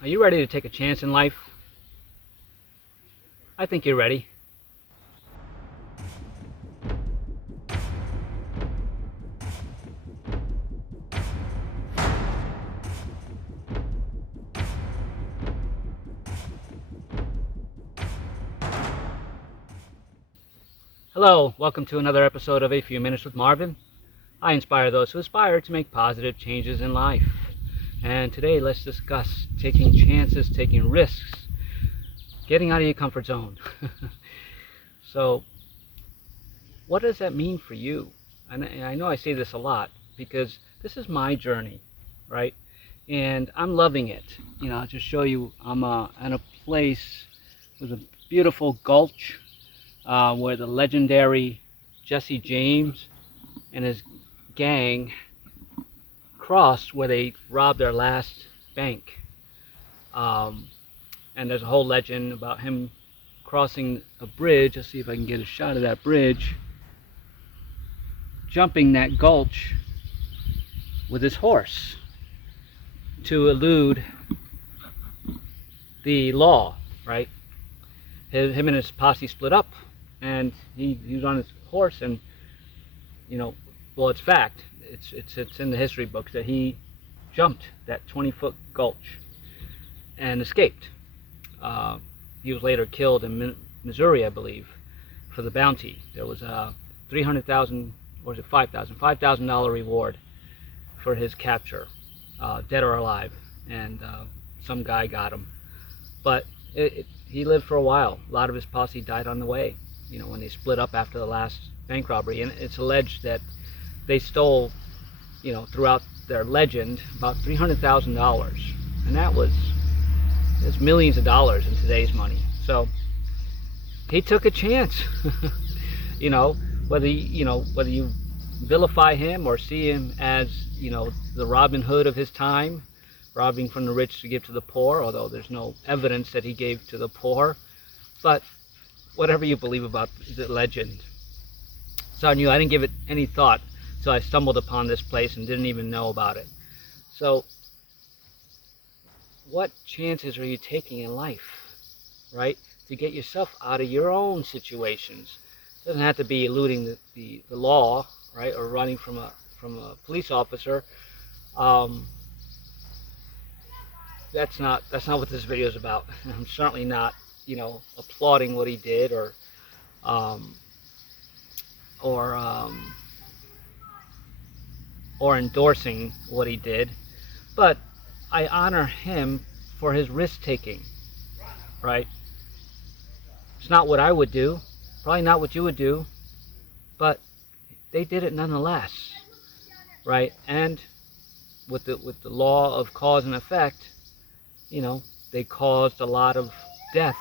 Are you ready to take a chance in life? I think you're ready. Hello, welcome to another episode of A Few Minutes with Marvin. I inspire those who aspire to make positive changes in life. And today let's discuss taking chances, taking risks, getting out of your comfort zone. So, what does that mean for you? And I know I say this a lot because this is my journey, right? And I'm loving it. I'll just show you. I'm at a place with a beautiful gulch where the legendary Jesse James and his gang crossed where they robbed their last bank. And there's a whole legend about him crossing a bridge. Let's see if I can get a shot of that bridge. Jumping that gulch with his horse to elude the law, right? Him and his posse split up, and he was on his horse, and well, it's fact. It's in the history books that he jumped that 20-foot gulch and escaped. He was later killed in Missouri, I believe, for the bounty. There was a $300,000, or was it $5,000 reward for his capture, dead or alive, and some guy got him. But he lived for a while. A lot of his posse died on the way, when they split up after the last bank robbery. And it's alleged that they stole, throughout their legend, about $300,000. And it's millions of dollars in today's money. So he took a chance. Whether you vilify him or see him as, the Robin Hood of his time, robbing from the rich to give to the poor, although there's no evidence that he gave to the poor. But whatever you believe about the legend. So I didn't give it any thought, so I stumbled upon this place and didn't even know about it. So what chances are you taking in life, right, to get yourself out of your own situations? It doesn't have to be eluding the law, right, or running from a police officer. That's not what this video is about. I'm certainly not, applauding what he did or endorsing what he did, but I honor him for his risk taking, right? It's not what I would do, probably not what you would do, but they did it nonetheless, right? And with the law of cause and effect, they caused a lot of death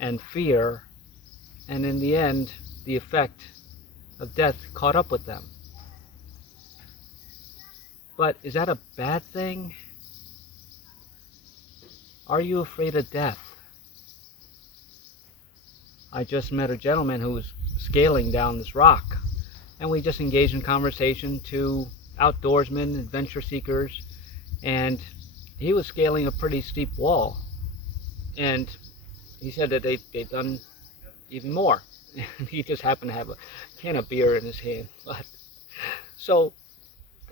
and fear, and in the end, the effect of death caught up with them. But is that a bad thing? Are you afraid of death? I just met a gentleman who was scaling down this rock, and we just engaged in conversation, two outdoorsmen, adventure seekers, and he was scaling a pretty steep wall, and he said that they'd done even more. And he just happened to have a can of beer in his hand. But so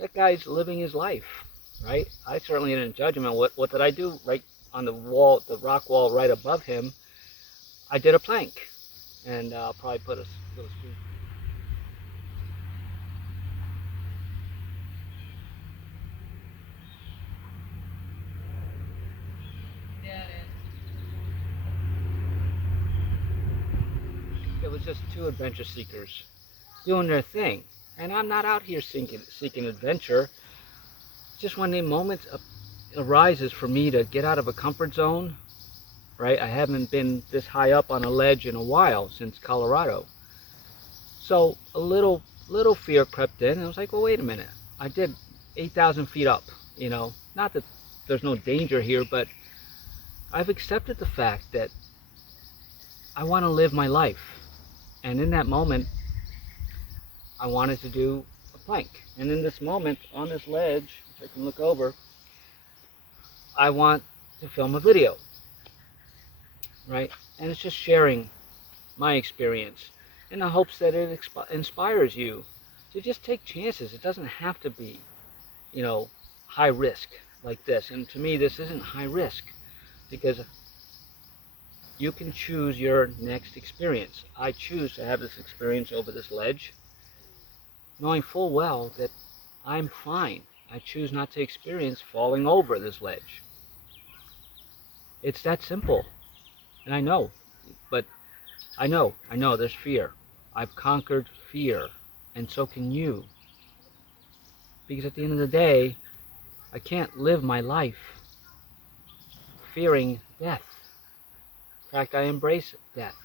that guy's living his life, right? I certainly didn't judge him. And what did I do? Right on the wall, the rock wall right above him, I did a plank, and I'll probably put a little screen. It was just two adventure seekers doing their thing. And I'm not out here seeking adventure. Just when the moment arises for me to get out of a comfort zone, right? I haven't been this high up on a ledge in a while, since Colorado. So a little fear crept in, and I was like, well, wait a minute. I did 8,000 feet up, Not that there's no danger here, but I've accepted the fact that I want to live my life. And in that moment, I wanted to do a plank. And in this moment, on this ledge, which I can look over, I want to film a video, right? And it's just sharing my experience in the hopes that it inspires you to just take chances. It doesn't have to be, you know, high risk like this. And to me, this isn't high risk because you can choose your next experience. I choose to have this experience over this ledge, knowing full well that I'm fine. I choose not to experience falling over this ledge. It's that simple. And I know, but I know there's fear. I've conquered fear, and so can you. Because at the end of the day, I can't live my life fearing death. In fact, I embrace death,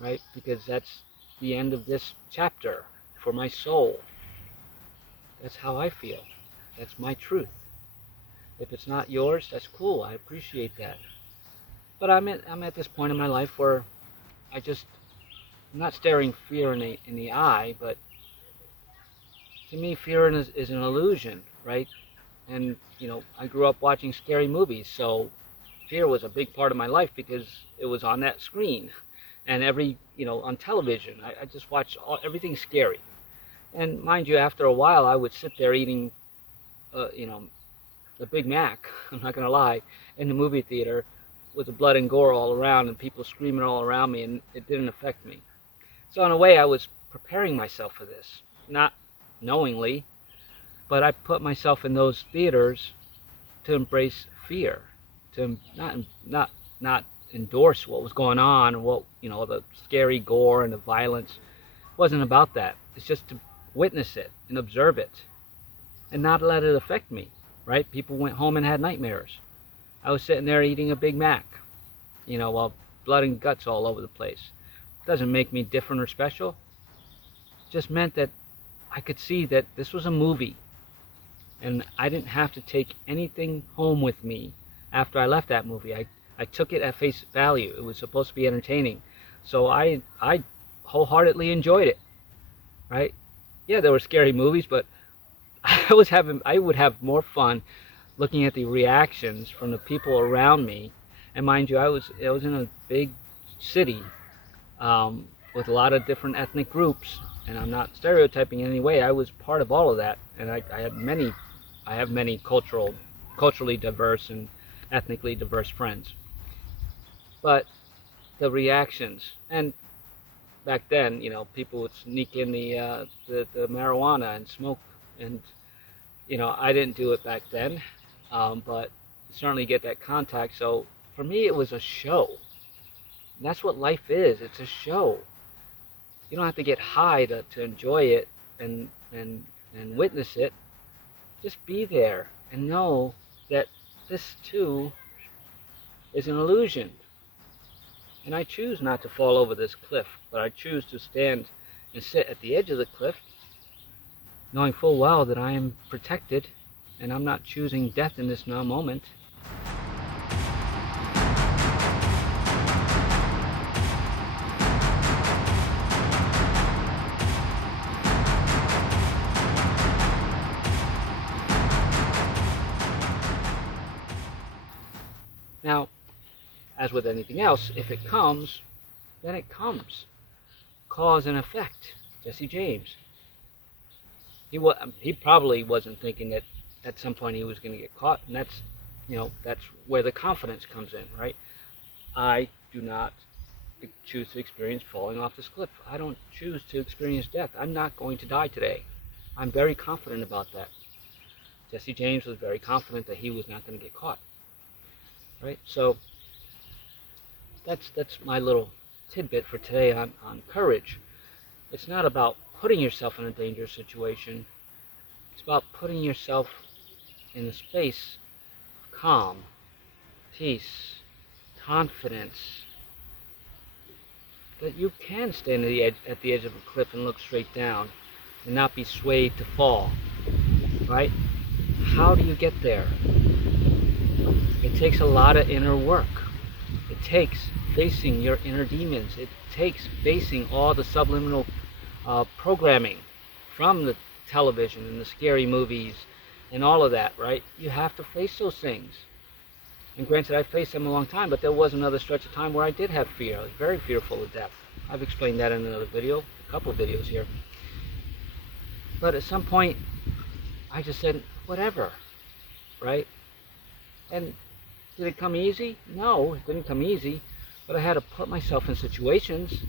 right? Because that's the end of this chapter for my soul. That's how I feel. That's my truth. If it's not yours, that's cool. I appreciate that. But I'm at this point in my life where I'm not staring fear in the eye, but to me, fear is an illusion, right? And, you know, I grew up watching scary movies, so fear was a big part of my life because it was on that screen. And on television, I just watched everything scary. And mind you, after a while, I would sit there eating, the Big Mac, I'm not going to lie, in the movie theater with the blood and gore all around and people screaming all around me, and it didn't affect me. So in a way, I was preparing myself for this, not knowingly, but I put myself in those theaters to embrace fear, to not endorse what was going on, the scary gore and the violence. It wasn't about that. It's just to witness it and observe it and not let it affect me, right? People went home and had nightmares. I was sitting there eating a Big Mac, while blood and guts all over the place. It doesn't make me different or special. It just meant that I could see that this was a movie and I didn't have to take anything home with me after I left that movie. I took it at face value. It was supposed to be entertaining. So I wholeheartedly enjoyed it, right? Yeah, there were scary movies, but I would have more fun looking at the reactions from the people around me. And mind you, I was in a big city with a lot of different ethnic groups, and I'm not stereotyping in any way. I was part of all of that, and I have many culturally diverse and ethnically diverse friends. But the reactions, and back then, people would sneak in the marijuana and smoke, and I didn't do it back then, but certainly get that contact. So for me, it was a show. And that's what life is. It's a show. You don't have to get high to enjoy it and witness it. Just be there and know that this too is an illusion. And I choose not to fall over this cliff, but I choose to stand and sit at the edge of the cliff, knowing full well that I am protected and I'm not choosing death in this now moment. Now, as with anything else, if it comes, then it comes. Cause and effect. Jesse James. He probably wasn't thinking that at some point he was going to get caught, and that's where the confidence comes in, right? I do not choose to experience falling off this cliff. I don't choose to experience death. I'm not going to die today. I'm very confident about that. Jesse James was very confident that he was not going to get caught, right? So that's my little tidbit for today on courage. It's not about putting yourself in a dangerous situation. It's about putting yourself in a space of calm, peace, confidence, that you can stand at the edge of a cliff and look straight down and not be swayed to fall, right? How do you get there? It takes a lot of inner work. It takes facing your inner demons. It takes facing all the subliminal programming from the television and the scary movies and all of that, right? You have to face those things. And granted, I faced them a long time, but there was another stretch of time where I did have fear. I was very fearful of death. I've explained that in another video, a couple of videos here. But at some point, I just said, whatever, right? And did it come easy? No, it didn't come easy, but I had to put myself in situations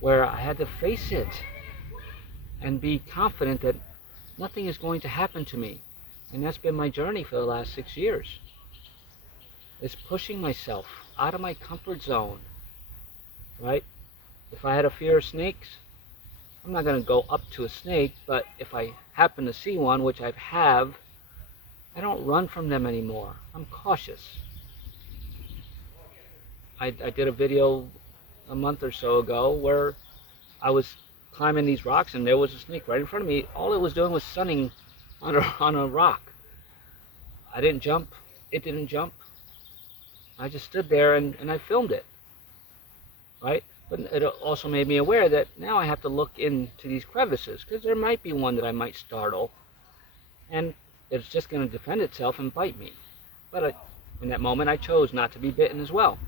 where I had to face it and be confident that nothing is going to happen to me. And that's been my journey for the last 6 years. It's pushing myself out of my comfort zone, right? If I had a fear of snakes, I'm not going to go up to a snake, but if I happen to see one, which I have, I don't run from them anymore. I'm cautious. I did a video a month or so ago where I was climbing these rocks and there was a snake right in front of me. All it was doing was sunning on a rock. I didn't jump. It didn't jump. I just stood there and I filmed it, right? But it also made me aware that now I have to look into these crevices because there might be one that I might startle and it's just going to defend itself and bite me. But in that moment I chose not to be bitten as well.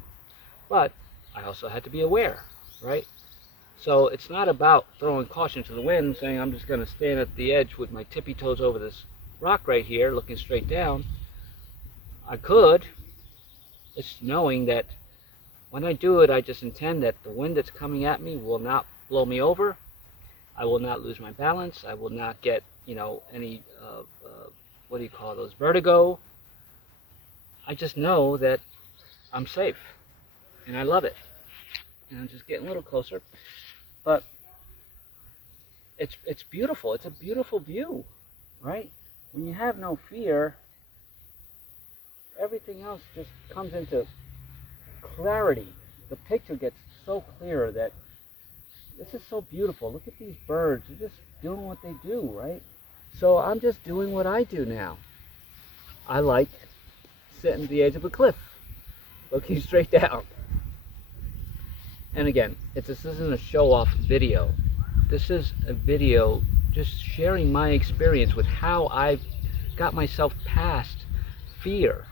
But I also had to be aware, right? So it's not about throwing caution to the wind, saying I'm just going to stand at the edge with my tippy toes over this rock right here, looking straight down. I could. It's knowing that when I do it, I just intend that the wind that's coming at me will not blow me over. I will not lose my balance. I will not get, any, what do you call those, vertigo. I just know that I'm safe, and I love it. And I'm just getting a little closer. But it's beautiful. It's a beautiful view, right? When you have no fear, everything else just comes into clarity. The picture gets so clear that this is so beautiful. Look at these birds. They're just doing what they do, right? So I'm just doing what I do now. I like sitting at the edge of a cliff, looking straight down. And again, this isn't a show-off video. This is a video just sharing my experience with how I've got myself past fear.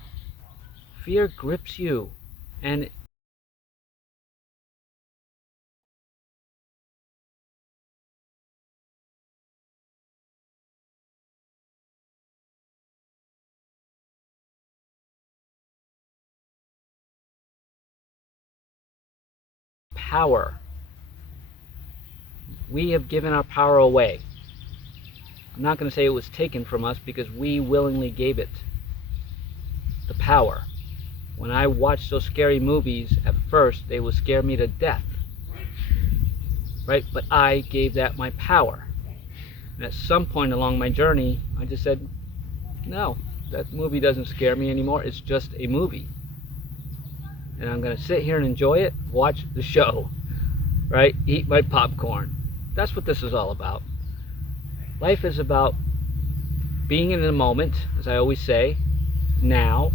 Fear grips you, and power. We have given our power away. I'm not going to say it was taken from us because we willingly gave it. The power. When I watched those scary movies, at first they would scare me to death. Right? But I gave that my power. And at some point along my journey, I just said, no, that movie doesn't scare me anymore. It's just a movie. And I'm going to sit here and enjoy it, watch the show, right? Eat my popcorn. That's what this is all about. Life is about being in the moment, as I always say, now,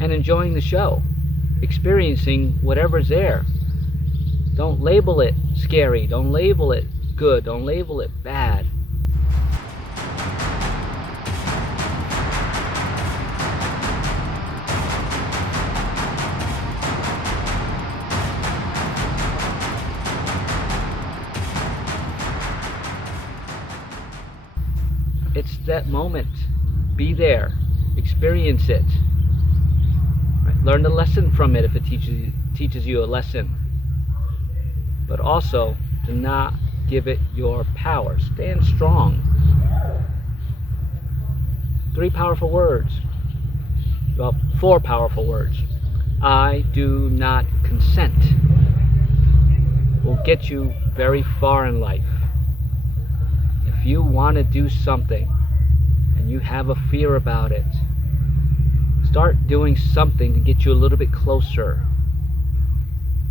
and enjoying the show, experiencing whatever's there. Don't label it scary, don't label it good, don't label it bad. It's that moment. Be there. Experience it. Right? Learn the lesson from it if it teaches you a lesson. But also, do not give it your power. Stand strong. 3 powerful words. Well, 4 powerful words. I do not consent. Will get you very far in life. If you want to do something and you have a fear about it, start doing something to get you a little bit closer,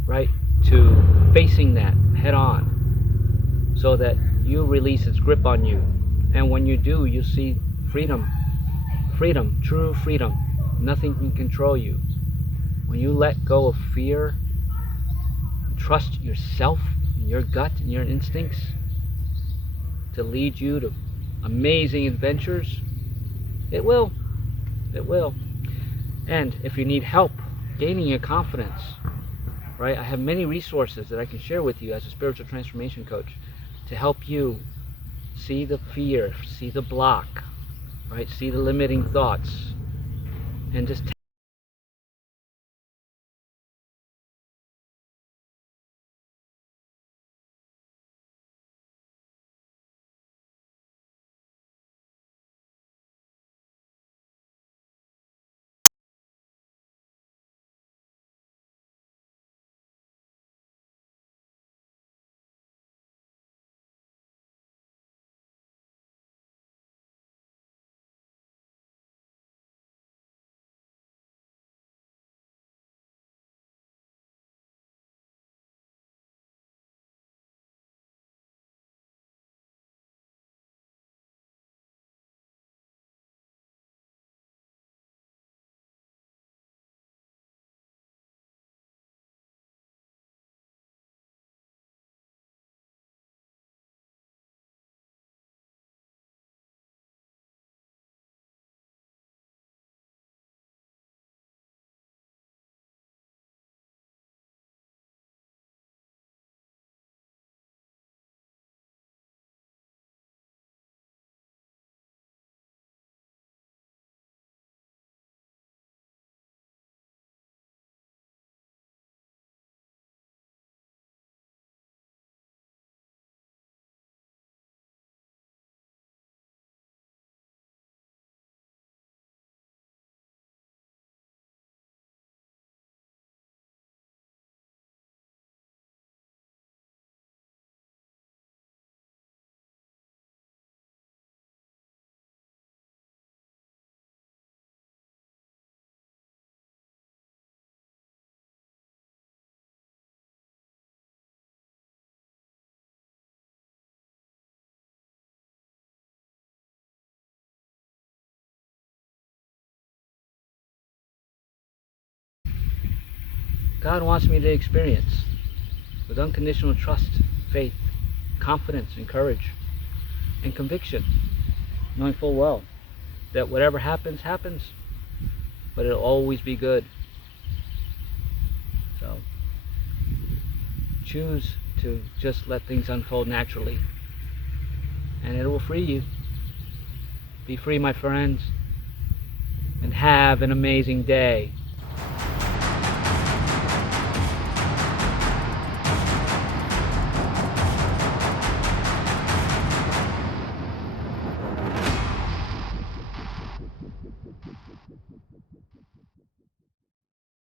right, to facing that head on, so that you release its grip on you. And when you do, you see freedom, freedom, true freedom. Nothing can control you. When you let go of fear, trust yourself and your gut and your instincts to lead you to amazing adventures, it will. It will. And if you need help gaining your confidence, right, I have many resources that I can share with you as a spiritual transformation coach to help you see the fear, see the block, right, see the limiting thoughts, and just God wants me to experience with unconditional trust, faith, confidence, and courage, and conviction, knowing full well that whatever happens, happens, but it'll always be good. So choose to just let things unfold naturally, and it will free you. Be free, my friends, and have an amazing day.